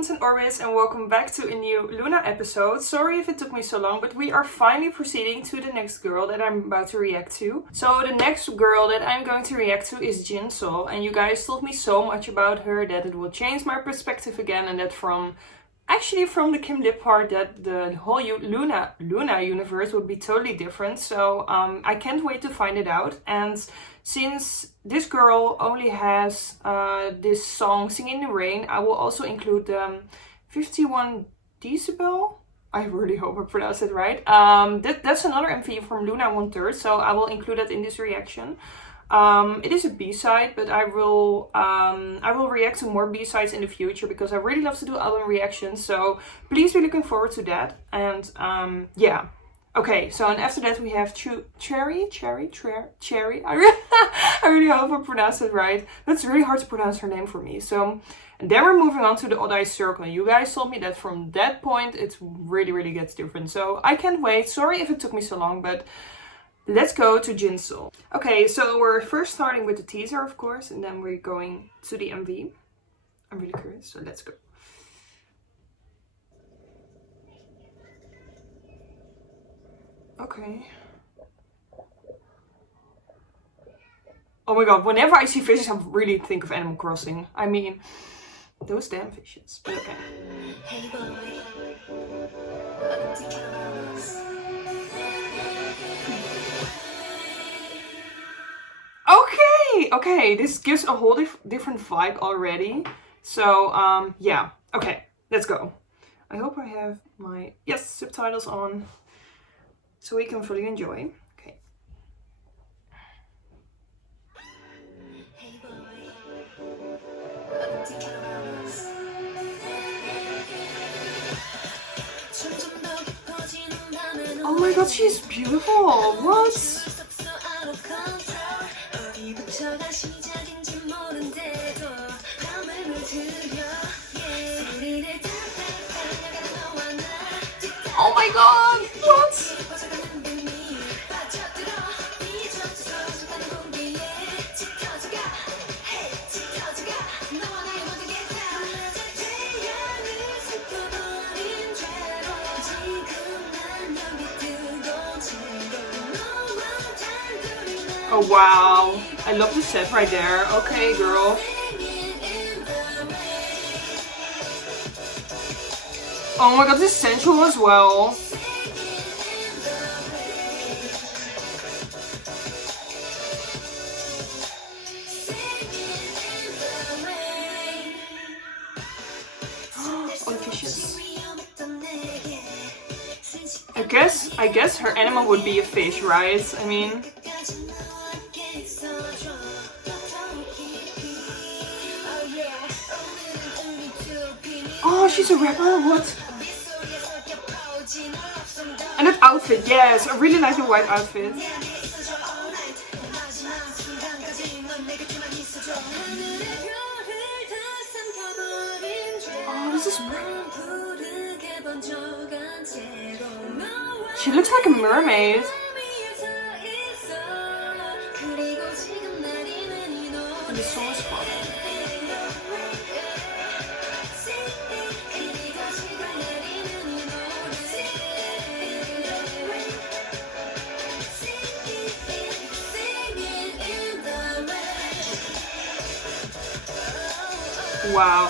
Moons and Orbits, and welcome back to a new Luna episode. Sorry if it took me so long, but we are finally proceeding to the next girl that I'm about to react to. So the next girl that I'm going to react to is JinSoul, and you guys told me so much about her that it will change my perspective again, and that from the Kim Lip part that the whole Luna universe would be totally different. So I can't wait to find it out. And since this girl only has this song Singing in the Rain, I will also include 51 Decibel. I really hope I pronounced it right. That's another MV from Luna 1/3, so I will include that in this reaction. It is a B-side, but I will react to more B-sides in the future because I really love to do album reactions. So please be looking forward to that. And yeah. Okay, so and after that we have Cherry. I really hope I pronounced it right. That's really hard to pronounce her name for me. So, and then we're moving on to the Odd Eye Circle. You guys told me that from that point it really gets different. So I can't wait. Sorry if it took me so long, but let's go to JinSoul. Okay, so we're first starting with the teaser, of course, and then we're going to the MV. I'm really curious, so let's go. Okay. Oh my god, whenever I see fishes, I really think of Animal Crossing. I mean, those damn fishes, but okay. Hey boy. Okay, this gives a whole different vibe already. So, yeah. Okay, let's go. I hope I have my, subtitles on so we can fully enjoy. Okay. Oh my god, she's beautiful. What? Oh my god, what? Oh wow, I love the set right there. Okay, girl. Oh my god, this is sensual as well. Oh, fishes. I guess her animal would be a fish, right? I mean, oh, she's a rapper? What? And that outfit, yes, I really like the white outfit. Oh, this is pretty. She looks like a mermaid. And the song is fun. Wow.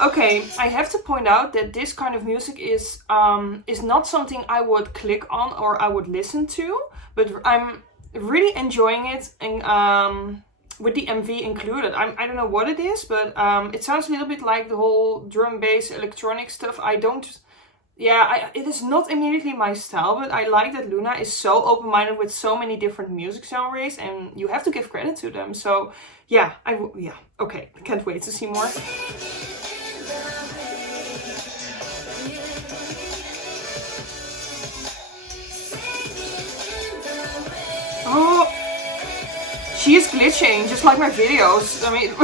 Okay, I have to point out that this kind of music is not something I would click on or I would listen to, but I'm really enjoying it, and with the MV included. I don't know what it is, but it sounds a little bit like the whole drum bass electronic stuff. It is not immediately my style, but I like that Luna is so open-minded with so many different music genres, and you have to give credit to them. So yeah, okay, can't wait to see more. Oh, she is glitching, just like my videos. I mean,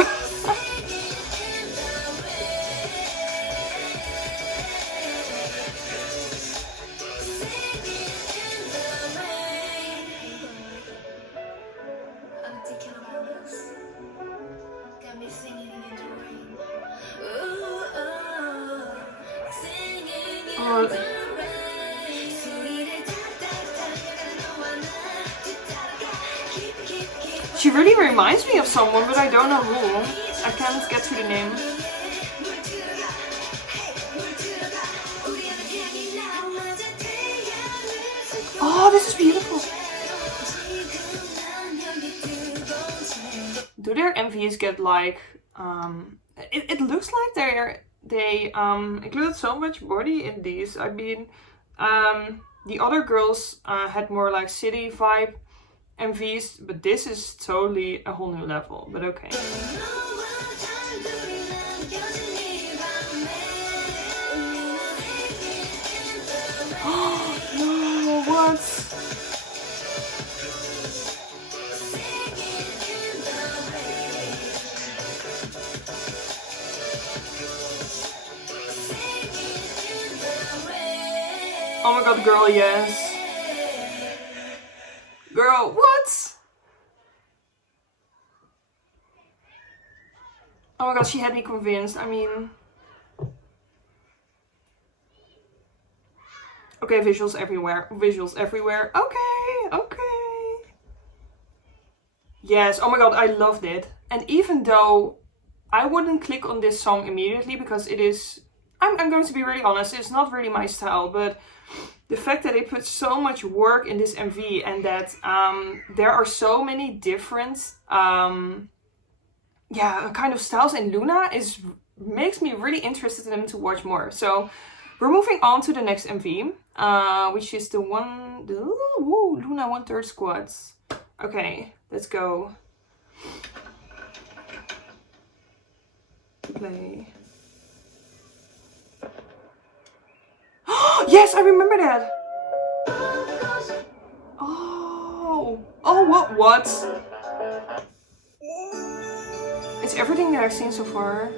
Oh, she really reminds me of someone, but I don't know who. I can't get to the name. Oh, this is beautiful. Do their MVs get like it looks like they included so much body in these. I mean, the other girls had more like city vibe MVs, but this is totally a whole new level. But okay. Oh no! What? Oh my god, girl, yes. Girl, what? Oh my god, she had me convinced. I mean... Okay, visuals everywhere. Visuals everywhere. Okay, okay. Yes, oh my god, I loved it. And even though I wouldn't click on this song immediately because it is... I'm going to be really honest, it's not really my style, but the fact that they put so much work in this MV and that there are so many different kind of styles in LOONA makes me really interested in them to watch more. So we're moving on to the next MV, which is the LOONA 1/3 squads. Okay, let's go. Play. Yes, I remember that. Oh, what? It's everything that I've seen so far.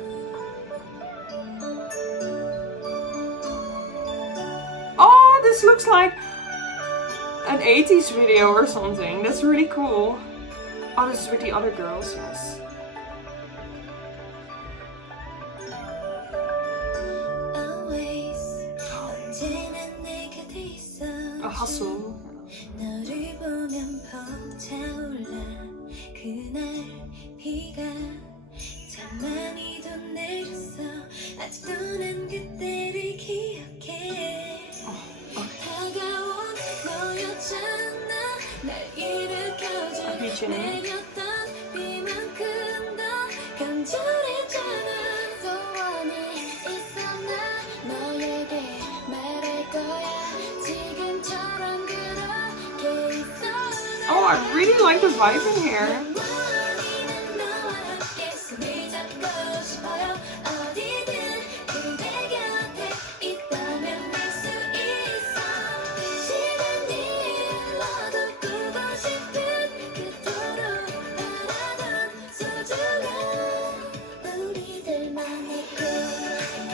Oh, this looks like an 80s video or something. That's really cool. Oh, this is with the other girls, yes. A hustle. Oh, I really like the vibe in here.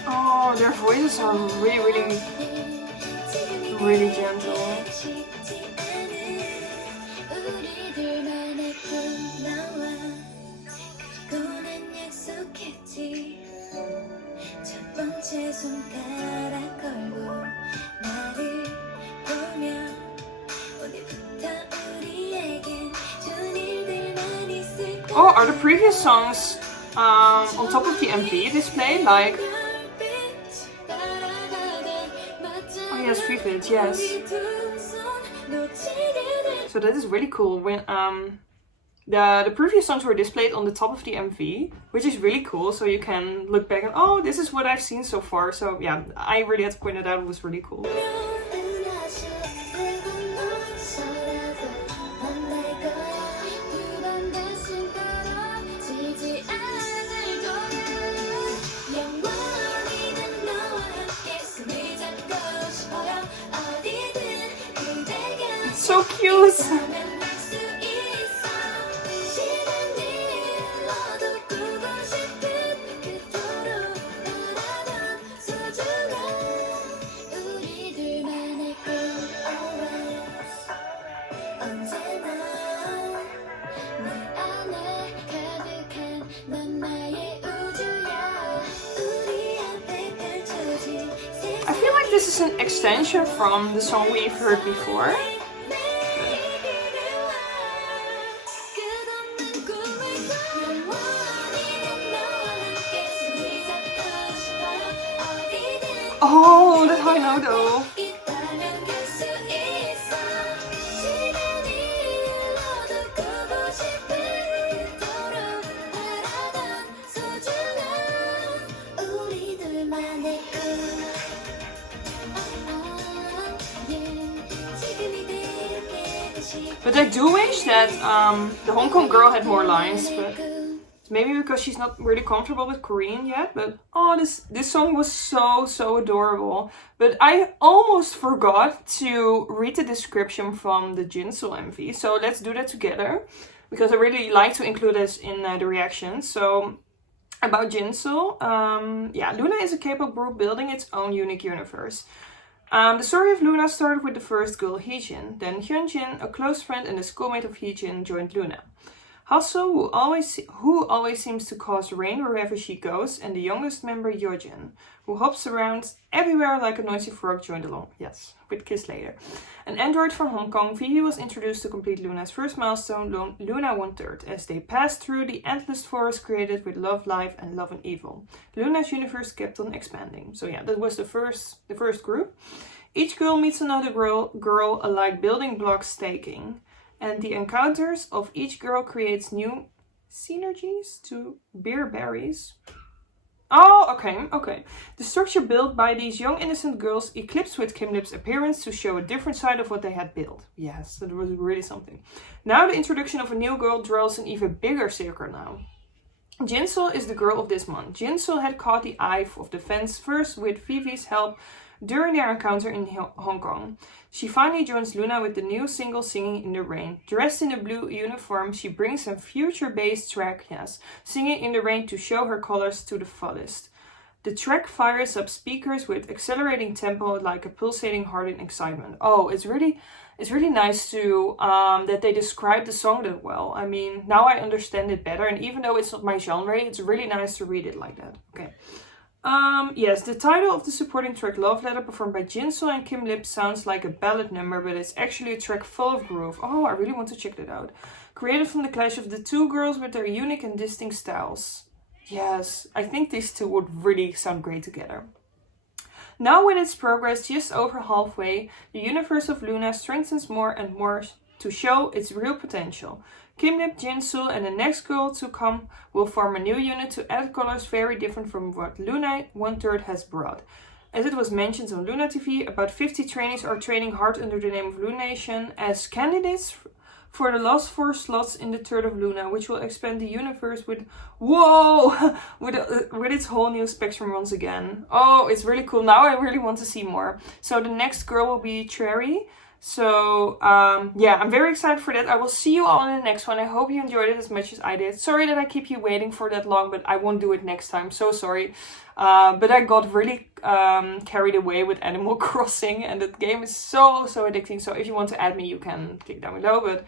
Oh, their voices are really, really gentle. Oh, are the previous songs on top of the MV display? Like, oh yes, Vivid, yes. So that is really cool. When the previous songs were displayed on the top of the MV, which is really cool. So you can look back and oh, this is what I've seen so far. So yeah, I really had to point it out. It was really cool. So cute. this is an extension from the song we've heard before. Oh, that high note though. But I do wish that the Hong Kong girl had more lines, but maybe because she's not really comfortable with Korean yet. But oh, this song was so adorable. But I almost forgot to read the description from the JinSoul MV, so let's do that together, because I really like to include this in the reactions. So about JinSoul, yeah, LOONA is a K-pop group building its own unique universe. The story of LOONA started with the first girl, Heejin. Then Hyunjin, a close friend and a schoolmate of Heejin, joined LOONA. Hassel, who always seems to cause rain wherever she goes, and the youngest member, Yeojin, who hops around everywhere like a noisy frog, joined along. Yes, with kiss later. An android from Hong Kong, Vivi was introduced to complete LOONA's first milestone, LOONA 1/3, as they passed through the endless forest created with love, life, and love and evil. LOONA's universe kept on expanding. So yeah, that was the first group. Each girl meets another girl alike building blocks staking. And the encounters of each girl creates new synergies to bear berries. Oh, okay. The structure built by these young innocent girls eclipsed with Kim Lip's appearance to show a different side of what they had built. Yes, that was really something. Now the introduction of a new girl draws an even bigger circle now. JinSoul is the girl of this month. JinSoul had caught the eye of the fans first with Vivi's help during their encounter in Hong Kong. She finally joins LOONA with the new single Singing in the Rain. Dressed in a blue uniform, she brings a future-based track, yes, Singing in the Rain, to show her colors to the fullest. The track fires up speakers with accelerating tempo like a pulsating heart in excitement. Oh, it's really nice to that they describe the song that well. I mean, now I understand it better, and even though it's not my genre, it's really nice to read it like that. Okay. Yes, the title of the supporting track, Love Letter, performed by JinSoul and Kim Lip, sounds like a ballad number, but it's actually a track full of groove. Oh, I really want to check that out. Created from the clash of the two girls with their unique and distinct styles. Yes, I think these two would really sound great together. Now with its progress just over halfway, the universe of LOONA strengthens more and more to show its real potential. Kim Lip, JinSoul, and the next girl to come will form a new unit to add colors very different from what LOONA 1/3 has brought. As it was mentioned on LOONA TV, about 50 trainees are training hard under the name of LOONation as candidates for the last 4 slots in the third of LOONA, which will expand the universe with, whoa, with its whole new spectrum once again. Oh, it's really cool. Now I really want to see more. So the next girl will be Cherry. So, yeah, I'm very excited for that. I will see you all in the next one. I hope you enjoyed it as much as I did. Sorry that I keep you waiting for that long, but I won't do it next time. So sorry. But I got really carried away with Animal Crossing, and that game is so addicting. So if you want to add me, you can click down below. But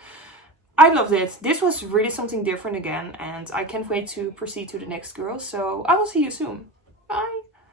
I loved it. This was really something different again, and I can't wait to proceed to the next girl. So I will see you soon. Bye.